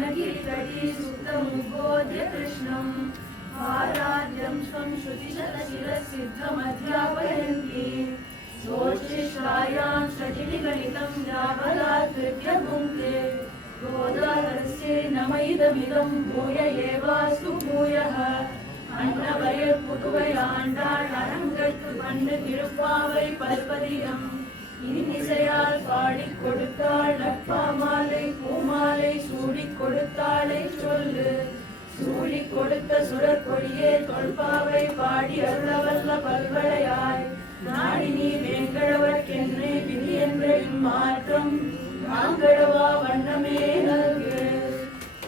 वनगिरितटी सुप्तमुद्बोध्य कृष्णम् आराध्यं स्वं श्रुतिशतशिरसिद्धमध्यापयन्ति सोच्छिष्टायां षटिगणितं यावदाकृत्य भुङ्क्ते गोदाधरस्ये नम इदमिदं भूय एवास्तु भूयः அன்னவயல் புதுவை ஆண்டாள் அரங்கற்கு கண்டு திருப்பாவை பல்பதியம் இன்னிசையால் பாடிக் கொடுத்தாள் நட்பாமாலை பூமாலை சூடிக் கொடுத்தாளை சொல்லு சூடிக் கொடுத்த சுடற்கொடியே தொல்பாவை பாடி அருளவல்ல பல்வளையாய் நாடி நீ வேங்கடவர்க்கென்னை விதி என்ற இம்மாற்றம் நாங்கடவா வண்ணமே நல்கு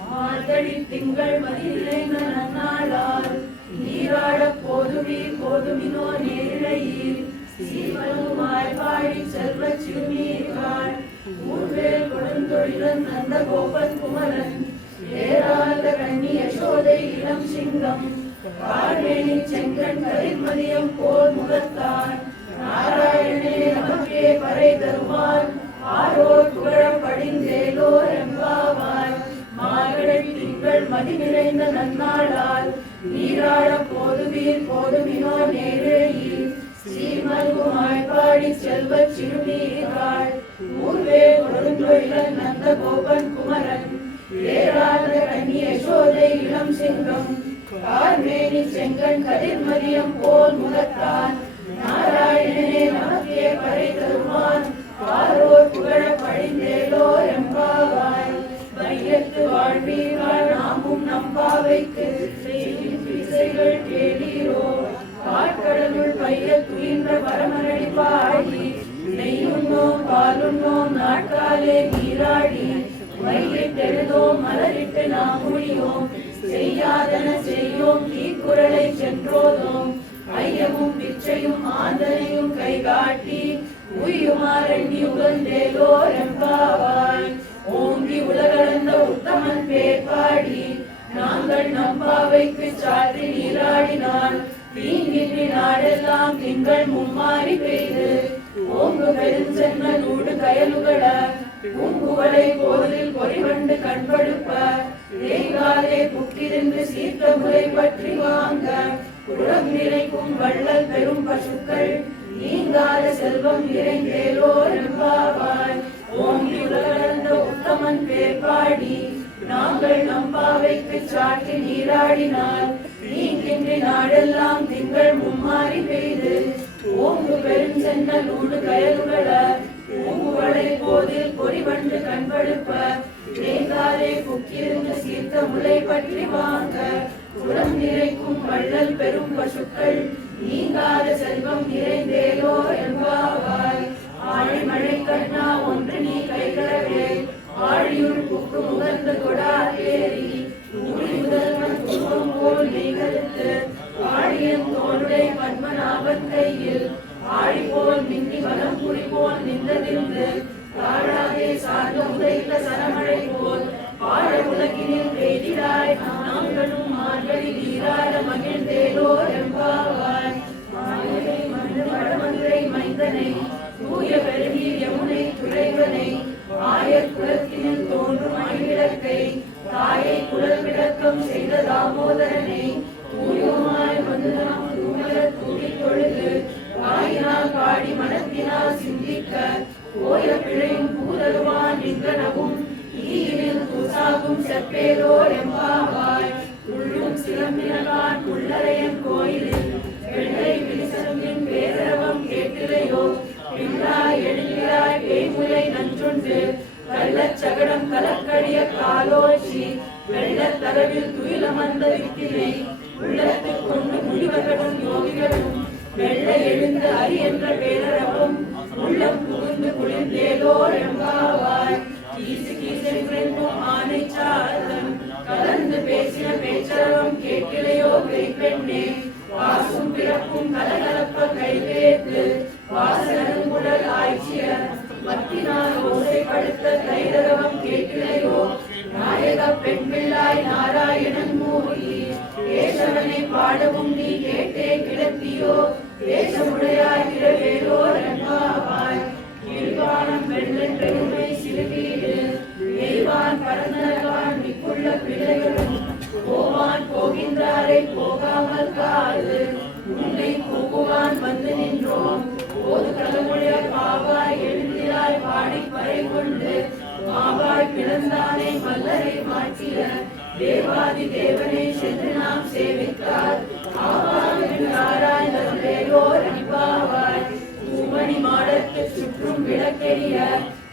மார்கழி திங்கள் மதியிலைந்த நன்னாளால் நீராட போதுவீர் போதுமினோ நேரிழையீர் சீவனுமாய் பாடி செல்வ சிறுமீர்கள் ஊர்வேல் கொடுந்தொழிலன் நந்த கோபன் குமரன் ஏராந்த கண்ணி யசோதை இளம் சிங்கம் கார்மேனி செங்கண் கரிமதியம் போல் முகத்தான் நாராயணே நமக்கே பறை தருவார் ஆரோர் புகழப் படிந்தேலோர் எம்பாவாய் மார்கழி திங்கள் மதி நிறைந்த நன்னாளால் நீராட போதுவீர் போதுமினோ நேரேயீர் சீமல்குமாய் பாடி செல்வ சிறுமீர்கள் ஊர்வே கொடுந்தொழிலன் நந்த கோபன் குமரன் ஏராந்த கண்ணி யசோதை இளம் சிங்கம் கார்மேனி செங்கண் கதிர்மதியம் போல் முகத்தான் நாராயணனே நமக்கே பறை தருவான் ஆரோர் புகழப் படிந்தேலோர் எம்பாவாய் வையத்து வாழ்வீர்கள் நாமும் நம்பாவைக்கு இசைகள் கேளீரோ காட்கடலுள் பைய துயின்ற பரமரடி பாடி நெய்யுண்ணோம் பாலுண்ணோம் நாட்காலே நீராடி வையிட்டெழுதோம் மலரிட்டு நாம் முடியோம் செய்யாதன செய்யோம் தீக்குறளை சென்றோதோம் ஐயமும் பிச்சையும் ஆந்தனையும் கை காட்டி உய்யுமாறெண்ணி உகந்தேலோர் எம்பாவாய் ஓங்கி உலகளந்த உத்தமன் பேர் பாடி நாங்கள் நம்பாவைக்கு சாற்றி நீராடினால் தீங்கின்றி நாடெல்லாம் திங்கள் மும்மாறி பெய்து ஓங்கு பெருஞ்சென்ன நூடு கயலுகள பூங்குவளை போதில் பொறிவண்டு கண்படுப்ப தேங்காலே புக்கிருந்து சீர்த்த முறை பற்றி வாங்க குடம் நிறைக்கும் வள்ளல் பெரும் பசுக்கள் நீங்காத செல்வம் நிறைந்தேலோர் எம்பாவாய் ஓங்கி உலகளந்த உத்தமன் பேர் பாடி நாங்கள் நம்பாவைக்கு சாற்றி நீராடினால் நீங்கின்றி நாடெல்லாம் திங்கள் மும்மாறி பெய்து ஓங்கு பெருஞ்சென்ன நூடு கயலுகள பூங்குவளை போதில் பொறிவண்டு கண்படுப்ப தேங்காலே புக்கிருந்து சீர்த்த முளை பற்றி வாங்க குடம் நிறைக்கும் வள்ளல் பெரும் பசுக்கள் நீங்காத செல்வம் நிறைந்தேலோ என்பாவாய் ஆழிமழை கண்ணா ஒன்று நீ கைகளவே ஆழியுள் புக்கு முகந்த கொடாதேரி ஊழி முதல்வன் குடும்பம் போல் நீகருத்து ஆழியன் தோளுடை பத்மநாபன் கையில் ஆழி போல் மின்னி வலம் குறி போல் நின்றதிருந்து காடாதே சார்ந்த உதைத்த சரமழை போல் பாழ உலகினில் பெய்திடாய் நாங்களும் மார்கழி நீராட மகிழ்ந்தேலோ எம்பாவாய் மாயனை மன்று வடமதுரை மைந்தனை தூய பெருநீர் யமுனை துறைவனை ஆயர் குலத்தினில் தோன்றும் ஐவிளக்கை தாயை குலல் விளக்கம் செய்த தாமோதரனை தூயமாய் வந்து நாம் தூமர தூக்கி தொழுது வாயினால் பாடி மனத்தினால் சிந்திக்க ஓய பிழையும் பூதருவான் நின்றனவும் ஈரில் தூசாகும் செப்பேலோர் எம்பாவாய் உள்ளும் சிலம்பினகான் உள்ளரையன் கோயிலில் வெள்ளை விழிசம்பின் பேரவம் கேட்டிலையோ பிள்ளாய் எழுகிறாய் பேய்முலை நஞ்சுண்டு கள்ளச்சகடம் கலக்கடிய காலோச்சி வெள்ளத் தரவில் துயிலமர்ந்த வித்தினை உள்ளத்துக் கொண்டு முனிவர்களும் யோகிகளும் வெள்ளை எழுந்த அரி என்ற பேரரவும் உள்ளம் புகுந்து குளிர்ந்தேலோர் எம்பாவாய் கீசு கீசென்றென்றும் ஆனை சாதன் கலந்து பேசின பேச்சரவம் கேட்கிலையோ பெண்ணே வாசும் பிறப்பும் கலகலப்ப கைவேத்து வாசனங்குடல் ஆய்ச்சியர் மத்தினால் ஓசை படுத்த தைரவம் கேட்கிலையோ நாயக பெண் பிள்ளாய் நாராயணன் மூர்த்தி கேசவனை பாடவும் நீ கேட்டே கிடத்தியோ தேசமுடையாய் இரவேலோர் என்பாவாய் கீழ்காலம் வெள்ளென்றெருமை சிறுவீடு நெய்வான் பரந்தனகான் வரை போகாமல் காது உன்னை கூகுவான் வந்து நின்றோம் போது கலமுடைய பாவாய் எழுந்திராய் பாடி பறை கொண்டு மாவாய் பிறந்தானே மல்லரை மாற்றிய தேவாதி தேவனை சென்று நாம் சேவித்தார் ஆவாய் நல்வேலோர் அன்பாவாய் பூமணி மாடத்து சுற்றும் விளக்கெரிய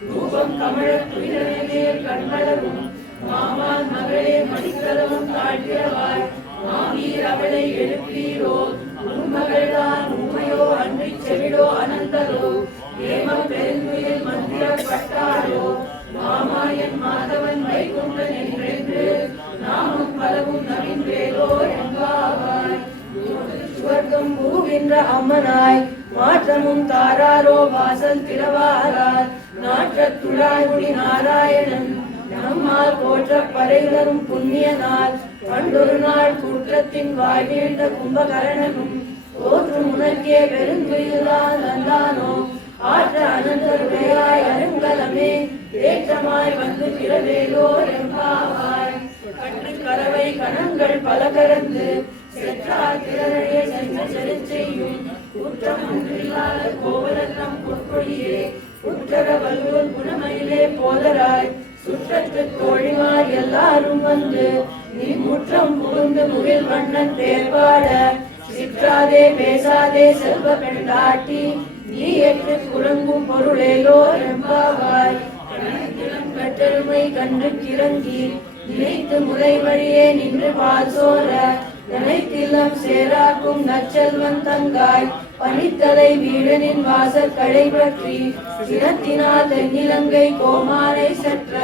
ரூபம் கமழ துயிலமேல் கண்மலரும் மாமான் மகளே மடிக்கலவும் தாழ்கிறவாய் மாமீர் அவளை எழுப்பீரோ உன்மகள்தான் உண்மையோ அன்றி செவிடோ அனந்தரோ ஏம பெருங்குயில் மந்திரப்பட்டாரோ மாமாயன் மாதவன் வைகுண்டன் என்றென்று நாமும் பலவும் நவீன் வேலோ என்பாவாய் சுவர்க்கம் பூகின்ற அம்மனாய் மாற்றமும் தாராரோ வாசல் திறவாரார் நாற்றத் துழாய்முடி நாராயணன் நம்மால் போற்ற பறையுணரும் புண்ணிய நாள் பண்டொரு நாள் குற்றத்தின் வாய் வீழ்ந்த கும்பகரணனும் தோற்றும் உனக்கே பெருங்குயில்தான் வந்தானோ ஆற்ற அனந்தருடையாய் அருங்கலமே ஏற்றமாய் வந்து பிறவேலோ எம்பாவாய் கற்று கறவை கணங்கள் பல கறந்து செற்றார் திறனையே சென்று செலுச்செய்யும் குற்றம் ஒன்றில்லாத கோவலத்தம் பொற்கொடியே உற்றர வல்லூர் குணமயிலே போதராய் சுற்றத்து தோழிமார் எல்லாரும் வந்து நீ முற்றம் புகுந்து முகில் வண்ணன் பேர்பாட சிற்றாதே பேசாதே செல்வ பெண்டாட்டி நீ ஏற்று குழங்கும் பொருளேலோ எம்பாவாய் கட்டெருமை கன்று கிறங்கி நினைத்து முறை வழியே நின்று பால் சோர நினைத்தில்லம் சேராக்கும் நற்செல்வன் தங்காய் பனித்தலை வீடனின் வாசல் கடை பற்றி சினத்தினால் தென்னிலங்கை கோமானை சற்ற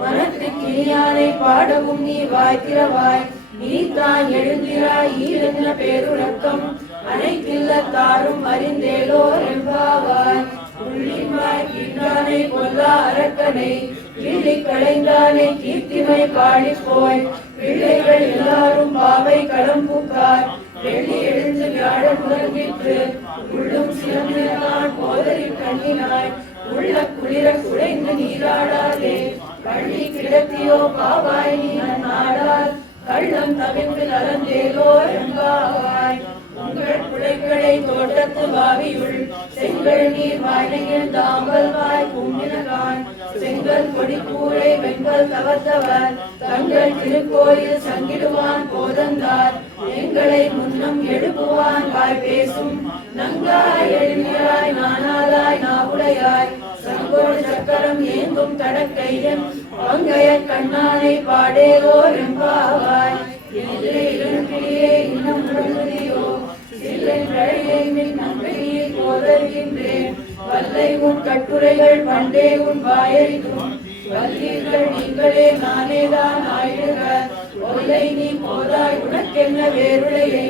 மனத்து கிணியானை பாடவும் நீ வாய்த்திரவாய் நீ தான் எழுந்திராய் ஈரென்ன பேருறக்கம் அனைத்தில்ல தாரும் அறிந்தேலோ என்பாவாய் உள்ளின்வாய் கீழ்ந்தானை கொல்லா அரக்கனை கிள்ளி களைந்தானை கீர்த்திமை பாடி போய் பிள்ளைகள் எல்லாரும் பாவை களம் புக்கார் வெள்ளி எழுந்து வியாழன் உலகிற்று உள்ளும் சிறந்தான் போதறி கண்ணினாய் உள்ள குளிர குழைந்து நீராடாதே பள்ளி கிடத்தியோ பாவாய் நீ நாடால் கள்ளம் தவிர்த்து நலந்தேலோ என்பாவாய் உங்கள் குழைகளை தோட்டத்து வாவியுள் செங்கல் நீர் வாய்னையில் தாம்பல் வாய் கும்பினகான் செங்கல் கொடி கூரை வெண்கல் தவத்தவர் தங்கள் திருக்கோயில் சங்கிடுவான் போதந்தார் எங்களை முன்னம் எழுப்புவான் வாய் பேசும் நங்காய் எழுதியாய் நானாலாய் நாவுடையாய் சங்கோடு சக்கரம் ஏந்தும் தடக்கையன் பங்கைய கண்ணானை பாடேலோ எம்பாவாய் இளங்கிளியே இன்னும் முழுதியோ சில்லை கழையை மின் நங்கையை போதற்கின்றேன் வல்லை உன் கட்டுரைகள் பண்டே உன் வாயறிக்கும் வல்லீர்கள் நீங்களே நானேதான் ஆயிடுக ஒல்லை நீ போதாய் உனக்கென்ன வேறுடையை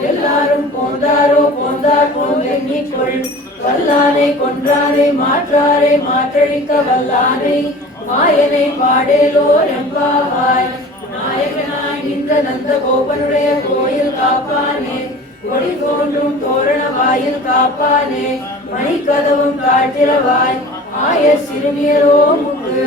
எல்லாரும் போந்தாரோ போந்தார் போந்தெண்ணிக்கொள் வல்லானை கொன்றாரை மாற்றாரை மாற்றழிக்க வல்லானை மாயனை பாடேலோ எம்பாவாய் நாயகனாய் நின்ற நந்த கோபனுடைய கோயில் காப்பானே கொடி தோன்றும் தோரண வாயில் காப்பானே மணிக்கதவும் காட்டிரவாய் ஆய சிறுமியரோ முக்கு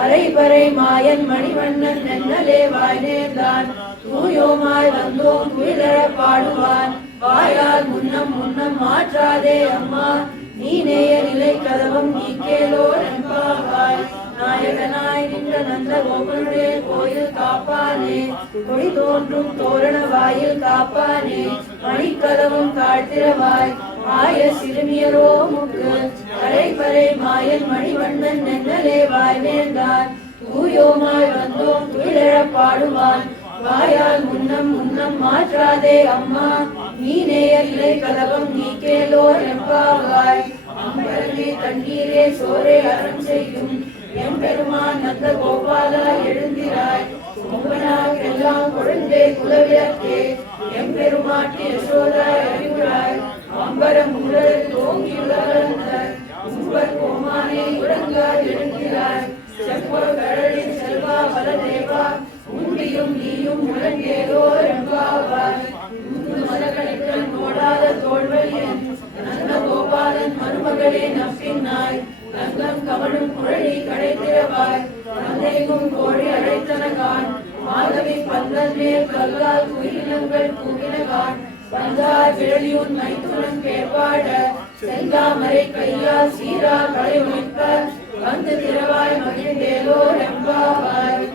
அரைபறை மாயன் மணிவண்ணன் நென்னலே வாய் நேர்ந்தான் தூயோமாய் வந்தோம் துயிலழ பாடுவான் வாயால் முன்னம் முன்னம் மாற்றாதே அம்மா நீ நேய நிலை கதவம் நீ கேளோ என்பாவாய் நாயகனாய் நின்ற நந்த கோபனுடைய கோயில் காப்பானே கொடி தோன்றும் தோரண வாயில் காப்பானே மணிக்கதவும் தாழ்த்திரவாய் ஆய சிறுமியரோ முக்கு அரைபறை மாயன் மணிவண்ணன் நென்னலே வாய் நேர்ந்தான் தூயோமாய் வந்தோம் துயிலழ பாடுவான் வாயால் முன்னம் முன்னம் மாற்றாதே அம்மா நீ நேய நிலை கதவம் நீ கேளோ என்பாவாய் அம்பரமே தண்ணீரே சோரே அறம் செய்யும் எம்பெருமான் நந்த கோபாலா எழுந்திராய் கொம்பனாக்கெல்லாம் குழந்தை குலவிளக்கே எம்பெருமாட்டி யசோதாய் அறிவுராய் அம்பரம் உடல் தோங்கியுள்ளவந்த உம்பர் கோமானை உறங்கா எழுந்திராய் செப்ப கடலின் செல்வா பலதேவா உண்டியும் நீயும் முழங்கேலோ என்பாவாய் மலகளின் ஓடாத தோல்வழியன் நந்த கோபாலன் மருமகளே நப்பின்னாய் நந்தம் கமலும் குழலி கடைத்திரவாய் தந்தைக்கும் கோழி அழைத்தனகான் மாதவி பந்தல் மேல் கல்லால் குயிலினங்கள் கூவினகான் வந்தார் விரலியுன் மைத்துனன் பேர்பாட செந்தாமரை கையால் சீரா களை ஒழிப்ப வந்து திரவாய் மகிழ்ந்தேலோ ரெம்பாவாய்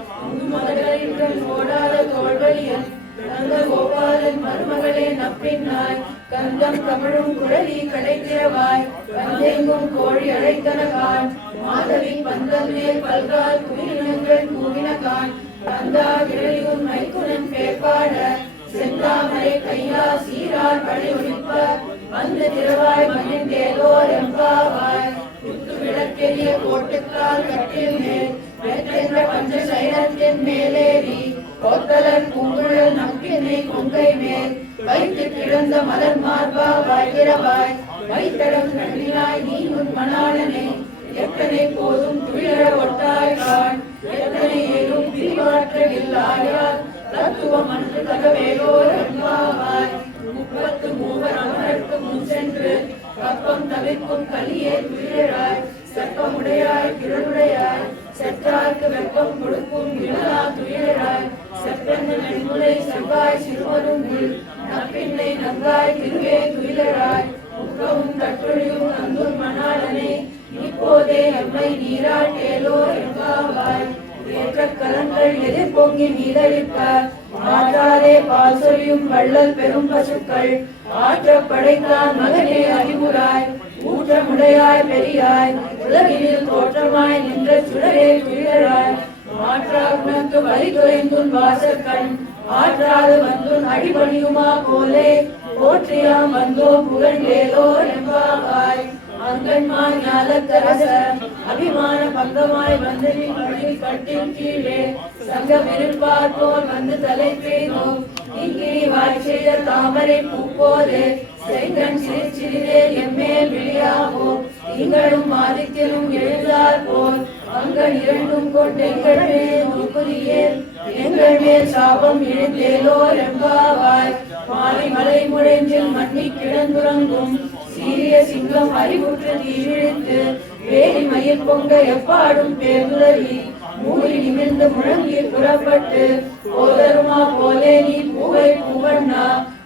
மகளிர்கள் ஓடாத தோல்வழியன் நந்த கோபாலன் மருமகளே நப்பின்னாய் கந்தம் தமிழும் குழலி கடைத்திரவாய் வந்தெங்கும் கோழி அழைத்தனகான் மாதவி பந்தல் மேல் பல்கால் குயிலினங்கள் கூவினகான் வந்தா விரலியுன் மைத்துனன் பேர்பாட செந்தாமரை கையா சீரார் களை ஒழிப்ப வந்து திரவாய் மகிழ்ந்தேலோ ரெம்பாவாய் குத்து விளக்கெரிய கோட்டுக்கால் கட்டில் மேல் வெற்றென்ற பஞ்ச சைலத்தின் மேலேறி கோத்தலன் பூங்குழல் நம்பினை கொங்கை மேல் வைத்து கிடந்த மலர் மார்பா வாழ்கிறவாய் வைத்தடம் நன்றினாய் நீ உன் மணாளனை எத்தனை போதும் துயிலழ ஒட்டாய் கான் எத்தனை ஏதும் பிரிவாற்றவில்லாயால் தத்துவம் அன்று கதவேலோ ரெம்பாவாய் 33 அமரர்க்கு முன் சென்று கப்பம் தவிர்க்கும் கலியே துயிலழாய் செப்பமுடையாய் கிழனுடையாய் செற்றார்க்கு வெப்பம் கொடுக்கும் விழா துயிலழாய் செப்பெண்ண நென்முலை செவ்வாய் சிறுவருங்குள் நப்பின்னை நங்காய் திருவே துயிலழாய் முக்கவும் தட்டொழியும் நந்துர் மணாளனே இப்போதே எம்மை நீராட்டேலோ ரெம்பாவாய் ஏற்ற கலங்கள் எதிர்பொங்கி மீதளிப்ப ஆற்றாதே பால் சொரியும் வள்ளல் பெரும் பசுக்கள் ஆற்ற படைத்தான் மகனே அறிவுராய் ஊற்றமுடையாய் பெரியாய் உலகினில் தோற்றமாய் நின்ற சுடரே துயிலழாய் மாற்றா உனக்கு வழி துறைந்துன் வாசற்கண் ஆற்றாது வந்துன் அடிபணியுமா போலே போற்றியாம் வந்தோ புகழ்ந்தேலோ ரெம்பாவாய் அங்கன்மா ஞாலத்தரச அபிமான பங்கமாய் வந்து நின் பட்டின் கீழே சங்க விருப்பார் போல் வந்து தலை பெய்தோம் இங்கிரி வாய் செய்த தாமரை பூப்போது செங்கன் சிறிதே எம்மேல் விழியாவோ திங்களும் ஆதித்யனும் எழுந்தார் போல் அங்கன் இரண்டும் கொண்டு எங்கள் மேல் முக்குரியே எங்கள் மேல் சாபம் இழுந்தேலோ ரெம்பாவாய் மாலை மலை முழைஞ்சில் மண்ணி கிடந்துறங்கும் சீரிய சிங்கம் அறிவுற்று தீவிழித்து வேலி மயில் பொங்க எப்பாடும் பேருலறி மூறி நிமிர்ந்து முழங்கி புறப்பட்டு போதருமா போலே நீ பூவை பூவண்ணா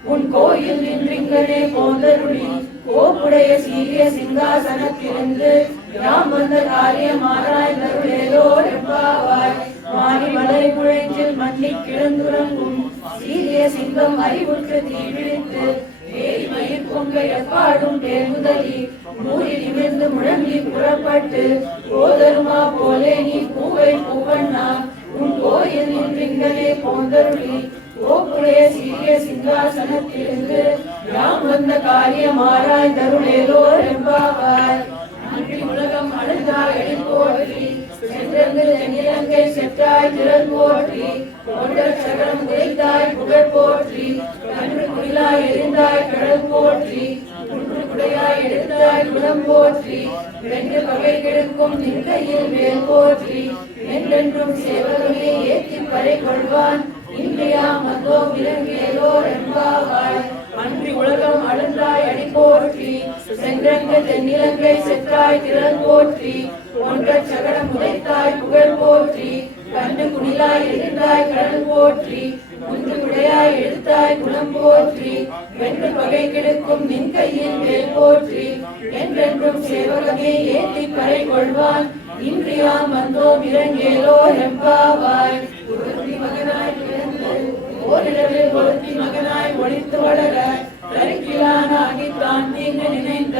உன் கோயில் நின்றிங்கனே போதருளி கோப்புடைய சீரிய சிங்காசனத்திலிருந்து யாம் வந்த காரியம் ஆராய்ந்தருளேலோ ரெம்பாவாய் மாறி மலை முழைஞ்சில் மண்ணி கிடந்துறங்கும் சீரிய சிங்கம் அறிவுற்று தீவிழித்து வேலி மயில் பொங்க எப்பாடும் பேருதலி மூறி நிமிர்ந்து முழங்கி புறப்பட்டு போதருமா போலே நீ பூவை பூவண்ணா உன் கோயில் நின்றிங்கனே போந்தருளி கோப்புடைய சீரிய சிங்காசனத்திலிருந்து யாம் வந்த காரியம் ஆராய்ந்தருளேலோ ரெம்பாவாய் அன்றி உலகம் அழுந்தாய் எழிற்போற்றி சென்றெங்கு தென்னிலங்கை செற்றாய் திறன் போற்றி கொண்டல் சகலம் உதைத்தாய் புகழ் போற்றி கன்று குயிலாய் எரிந்தாய் கடல் போற்றி குன்று குடையாய் எடுத்தாய் குணம் போற்றி வென்று பகை கெடுக்கும் நின்கையில் வேல் போற்றி என்றென்றும் சேவகமே ஏற்றி பறை கொள்வான் இன்றையா மந்தோ விலங்கேலோ ரெம்பாவாய் அன்றி உலகம் அழுந்தாய் அடி போற்றி சென்றெங்கு தென்னிலங்கை செற்றாய் திறன் போற்றி ஒன்ற சகடம் உதைத்தாய் புகழ் போற்றி கண்டு குடிலாய் எழுந்தாய் கடல் போற்றி குன்று குடையாய் எழுத்தாய் குணம் போற்றி வென்று பகை கெடுக்கும் நின் கையில் வேல் போற்றி என்றென்றும் சேவகமே ஏற்றி பறை கொள்வான் இன்றியாம் வந்தோம் இறங்கேலோ ரெம்பாவாய் ஒருத்தி மகனாய் பிறந்து ஓரிரவில் ஒருத்தி மகனாய் ஒளித்து வளர கருக்கிலானாகி தான் தீங்கு நினைந்த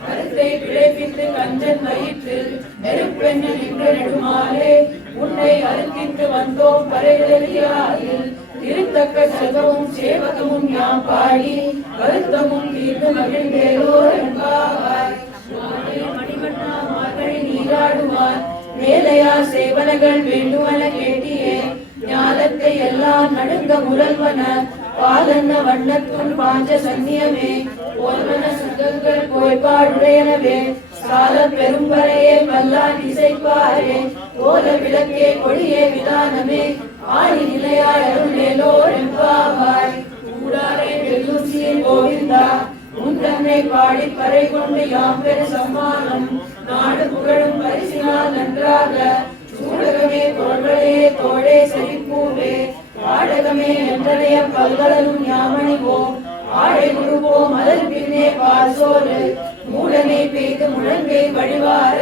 கருத்தை பிழைப்பித்து கஞ்சன் வயிற்றில் நெருப்பெண்ண நின்ற நெடுமாலே உன்னை அறுக்கின்று வந்தோம் பறைகளில் இருத்தக்க செல்வமும் சேவகமும் யாம் பாடி வருத்தமும் தீர்ந்து மகிழ்ந்தேலோ ரெம்பாவாய் மணிமண்ணா மார்கழி நீராடுவான் வேலையா சேவனகள் வேண்டுவன கேட்டியே ஞாலத்தை எல்லாம் நடுங்க முரல்வன பாலன்ன வண்ணத்துள் பாஞ்ச சன்னியமே போல்வன சுகங்கள் கோய்பாடுடையனவே சால பெரும்பறையே பல்லான் இசைப்பாரே கோல விளக்கே கொடியே விதானமே ஆணி நிலையாய் அருளேலோ ரெம்பாவாய் கூடாரே வெல்லுசியே கோவிந்தா உன் தன்னை பாடி பறை கொண்டு யாம் பெரு சம்மானம் நாடு புகழும் பரிசினால் நன்றாக சூடகமே தோள்வளையே தோடே செழிப்பூவே ஆடகமே என்றனைய பல்கலனும் யாமணிவோம் ஆடை உருவோம் அதன் பின்னே பாசோறு மூடனை பெய்து முழங்கை வழிவார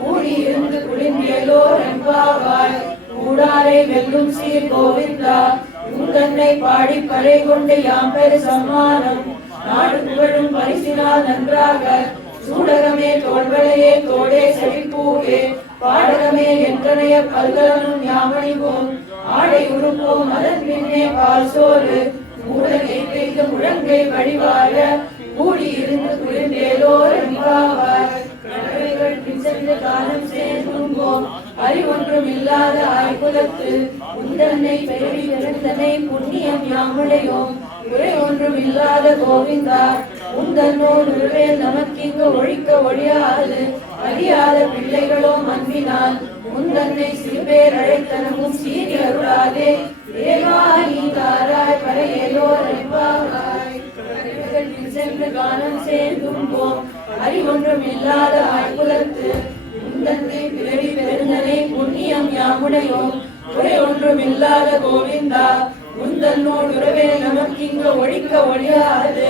மூடி இருந்து குளிர்ந்தேலோர் என்பாவாய் கூடாரை வெல்லும் சீர் கோவிந்தா உங்கன்னை பாடி பறை கொண்டு யாம்பெரு சம்மானம் நாடு புகழும் பரிசினால் நன்றாக சூடகமே தோள்வளையே தோடே செழிப்பூவே பாடகமே என்றனைய பல்கலனும் யாமணிவோம் ஆடை உருப்போம் அதன் பின்னே பால்சோறு மூடனை பெய்து முழங்கை வழிவார கூடி இருந்து குளிர்ந்தேலோர் என்பாவாய் கடவைகள் பின்சென்று காலம் சேர்ந்தும்போம் அறிவொன்றும் இல்லாத ஆய்குலத்து உந்தன்னை பெருவி பிறந்தனை புண்ணியம் யாமுடையோம் குறை ஒன்றும் இல்லாத கோவிந்தா உந்தன்னோடு உருவேல் நமக்கிங்கு ஒழிக்க ஒழியாது அறியாத பிள்ளைகளோ அன்பினால் உந்தன்னை சிறுபேர் அழைத்தனமும் சீறி அருளாதே தேவா நீ தாராய் பரையேலோர் என்பாவாய் சென்று காலம் சேர்ந்தும்போம் அறிவொன்றும் இல்லாத ஆய்குலத்து உந்தன்னை பிறவி பெருந்தனை புண்ணியம் யாமுடையோம் குறை ஒன்றும் இல்லாத கோவிந்தா உந்தன்னோடு உறவே நமக்கிங்கு ஒழிக்க ஒழியாது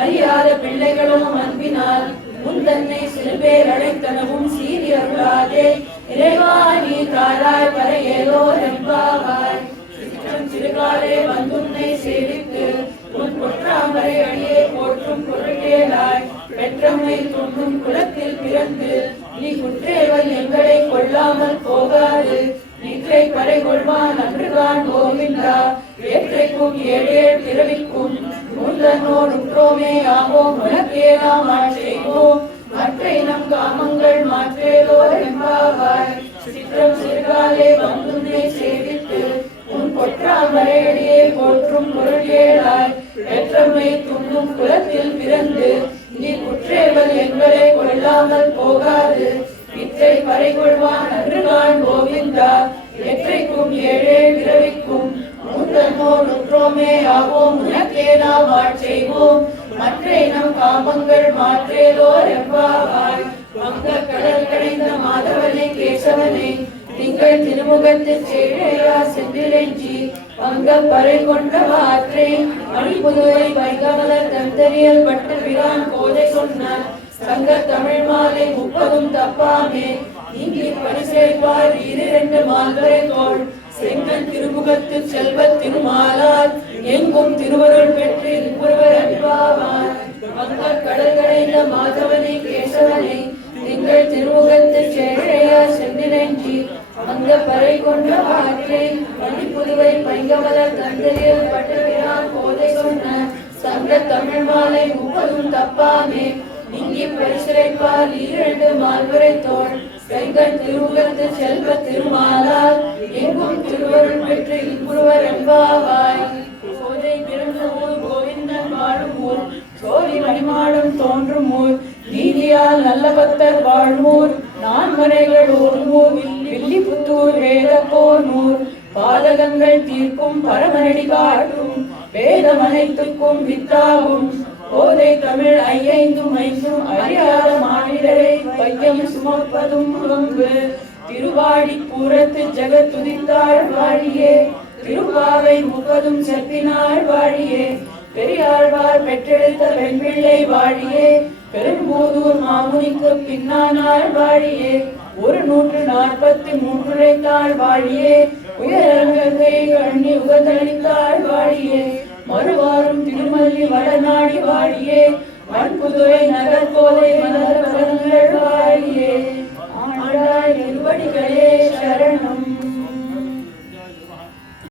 அறியாத பிள்ளைகளும் அன்பினால் உந்தன்னை சிறுபேர் அழைத்தனவும் சீறி அருளாதே இறைவா நீ தாராய் பரையேலோர் என்பாவாய் சிறுகாலே வந்துன்னை சேவித்து உன் பொற்றாமரை அடியே போற்றும் பொருளேலாய் பெற்றம்மை துண்ணும் குலத்தில் பிறந்து நீ குற்றேவல் எங்களை கொள்ளாமல் போகாது நீற்றை பறை கொள்வான் அன்றுகான் கோவிந்தா ஏற்றைக்கும் ஏழேழ் பிறவிக்கும் முந்தன்னோர் உற்றோமே ஆவோம் உனக்கே நாம் ஆட்சேவோம் மற்றை நம் காமங்கள் மாற்றேலோர் என்பாவாய் சித்திரம் சிறுகாலே வந்துன்னை சேவித்து உன் பொற்றாமரையடியே போற்றும் பொருள் ஏழாய் பெற்றம்மை துண்ணும் குலத்தில் பிறந்து நீ குற்றேவல் எங்களை கொள்ளாமல் போகாது இற்றை பறை கொள்வான் அன்றுகான் கோவிந்தா எற்றைக்கும் ஏழே பிறவிக்கும் முந்தன்னோர் உற்றோமே ஆவோம் உனக்கே நாம் ஆட்சேவோம் மற்றை நம் காமங்கள் மாற்றேலோர் என்பாவாய் வங்க கடல் கடைந்த மாதவனை கேசவனை திங்கள் திருமுகத்தில் சேழையா சென்றிரஞ்சி வங்க பறை கொண்ட வாற்றை மணிப்புதுவை வைகமலர் தந்தரியல் பட்ட பிரான் கோதை சொன்னார் சங்க தமிழ் மாலை 30 தப்பாமே இங்கே பரிசேர்ப்பார் 2 மால்வரை தோள் செங்கன் திருமுகத்து செல்வ திருமாலால் எங்கும் திருவருள் பெற்று ஒருவர் அன்பாவார் வங்க கடல் கடைந்த மாதவனை கேசவனை திங்கள் திருமுகத்து சேழையா சென்றிரஞ்சி அந்த பறை கொண்ட வாற்றை மணிப்புதுவை பைங்கமலர் தந்தரியல் பட்ட பிரான் கோதை சொன்ன சங்க தமிழ் மாலை 30 தப்பாமே இங்கே பரிசுரைப்பார் 2 மால்வரை தோள் செங்கன் திருமுகத்து செல்வ திருமாலால் எங்கும் திருவருள் பெற்று இன்புருவர் என்பாவாய் கோதை பிறந்த ஊர் கோவிந்தன் வாழும் ஊர் சோதி மணிமாடம் தோன்றும் ஊர் நீதியால் நல்ல பக்தர் வாழ்மூர் நான்மறைகள் ஊர்மூர் வில்லிபுத்தூர் வேதப்போனூர் பாதகங்கள் தீர்க்கும் பரமனடி காட்டும் வேதம் அனைத்துக்கும் வித்தாகும் கோதை தமிழ் 5 அறியாத மானிடரை பையம் சுமப்பதும் பங்கு திருவாடி பூரத்து ஜெகத்துதித்தாள் வாழியே திருப்பாவை 30 செப்பினாள் வாழியே பெரியாழ்வார் பெற்றெடுத்த பெண்பிள்ளை வாழியே பெரும்பூதூர் மாமுனிக்கு பின்னானாள் வாழியே 143 உரைத்தாள் வாழியே உயரங்கை கண்ணி உகந்தளித்தாள் வாழியே மறுவாரும் திருமல்லி வடநாடி வாழியே மண்புதுரை நகர் கோதை மலர்